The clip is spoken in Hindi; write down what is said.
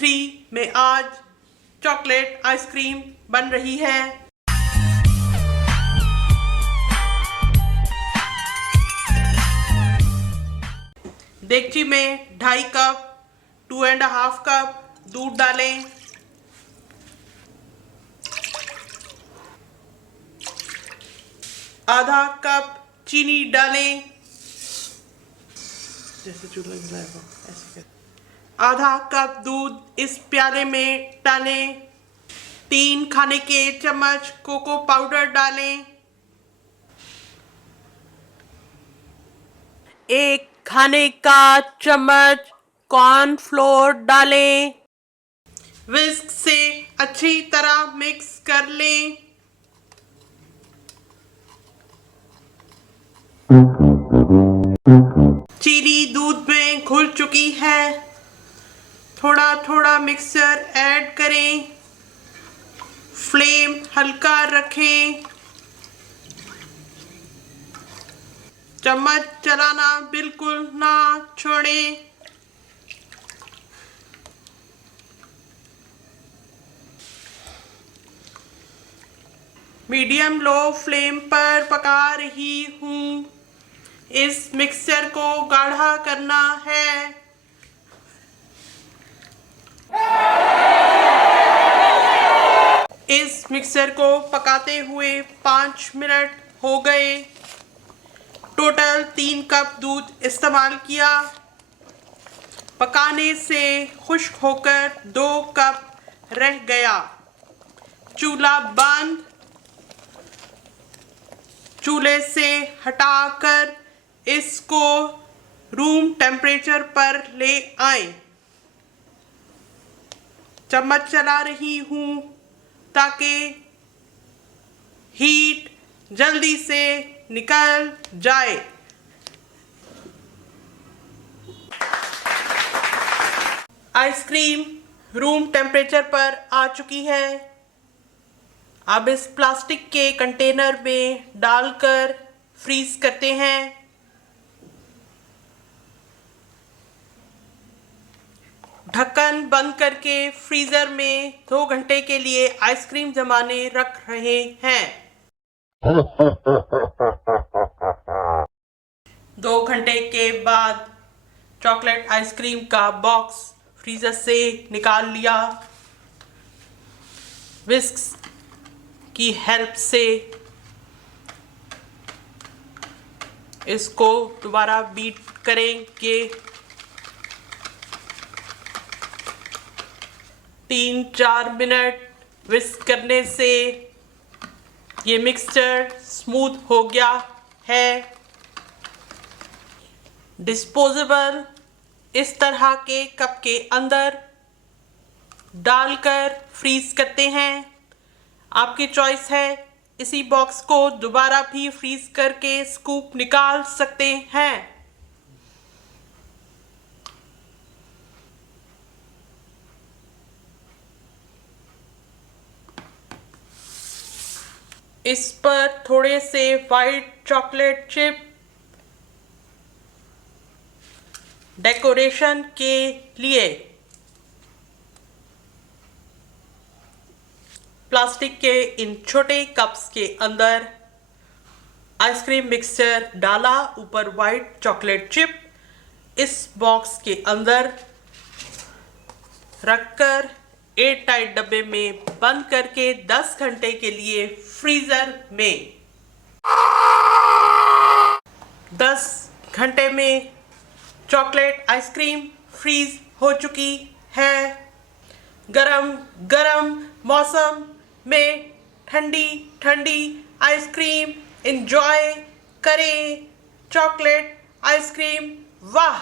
3 में आज चॉकलेट आइसक्रीम बन रही है। देगची में 2.5 कप 2.5 कप दूध डालें। आधा कप चीनी डालें। जैसे चूल्हा जलाएगा ऐसे कर। आधा कप दूध इस प्याले में डालें। 3 खाने के चम्मच कोको पाउडर डालें। 1 खाने का चम्मच कॉर्नफ्लोर डालें। विस्क से अच्छी तरह मिक्स कर लें। चीनी दूध में घुल चुकी है। थोड़ा थोड़ा मिक्सचर ऐड करें। फ्लेम हल्का रखें। चम्मच चलाना बिल्कुल ना छोड़ें। मीडियम लो फ्लेम पर पका रही हूँ। इस मिक्सचर को गाढ़ा करना है। इस मिक्सचर को पकाते हुए 5 मिनट हो गए। टोटल 3 कप दूध इस्तेमाल किया। पकाने से खुश्क होकर 2 कप रह गया। चूल्हा बंद। चूल्हे से हटाकर इसको रूम टेम्परेचर पर ले आएं। चम्मच चला रही हूँ ताकि हीट जल्दी से निकल जाए। आइसक्रीम रूम टेम्परेचर पर आ चुकी है। अब इस प्लास्टिक के कंटेनर में डालकर फ्रीज करते हैं। ढक्कन बंद करके फ्रीजर में 2 घंटे के लिए आइसक्रीम जमाने रख रहे हैं। 2 घंटे के बाद चॉकलेट आइसक्रीम का बॉक्स फ्रीजर से निकाल लिया। विस्क की हेल्प से इसको दोबारा बीट करेंगे। 3-4 मिनट विस्क करने से ये मिक्सचर स्मूथ हो गया है। डिस्पोजेबल इस तरह के कप के अंदर डालकर फ्रीज करते हैं। आपकी चॉइस है। इसी बॉक्स को दोबारा भी फ्रीज करके स्कूप निकाल सकते हैं। इस पर थोड़े से वाइट चॉकलेट चिप डेकोरेशन के लिए प्लास्टिक के इन छोटे कप्स के अंदर आइसक्रीम मिक्सचर डाला। ऊपर वाइट चॉकलेट चिप इस बॉक्स के अंदर रखकर एयर टाइट डब्बे में बंद करके 10 घंटे के लिए फ्रीजर में। 10 घंटे में चॉकलेट आइसक्रीम फ्रीज हो चुकी है। गरम गरम मौसम में ठंडी ठंडी आइसक्रीम एंजॉय करें। चॉकलेट आइसक्रीम वाह।